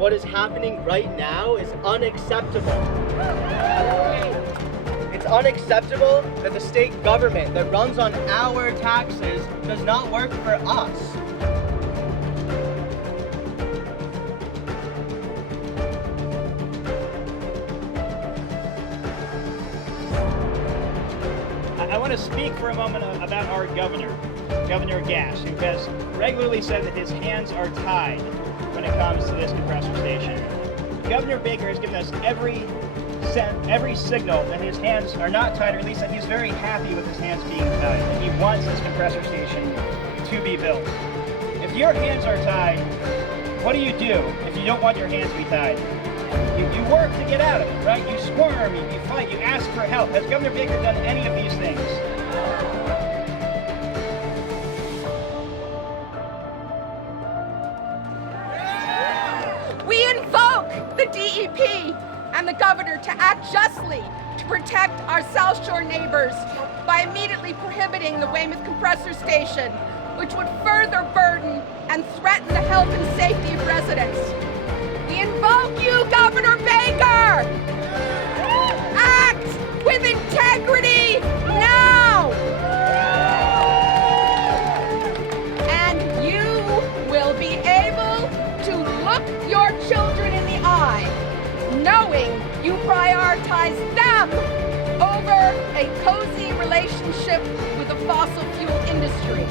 what is happening right now is unacceptable. It's unacceptable that the state government that runs on our taxes does not work for us. I want to speak for a moment about our governor, Governor Gass, who has regularly said that his hands are tied when it comes to this compressor station. Governor Baker has given us every signal that his hands are not tied, or at least that he's very happy with his hands being tied, and he wants this compressor station to be built. If your hands are tied, what do you do if you don't want your hands to be tied? You work to get out of it, right? You squirm, you fight, you ask for help. Has Governor Baker done any of these things? We invoke the DEP and the governor to act justly to protect our South Shore neighbors by immediately prohibiting the Weymouth compressor station, which would further burden and threaten the health and safety of residents. We invoke you, Governor Baker! Act with integrity now! And you will be able to look your children in the eye, knowing you prioritize them over a cozy relationship with the fossil fuel industry.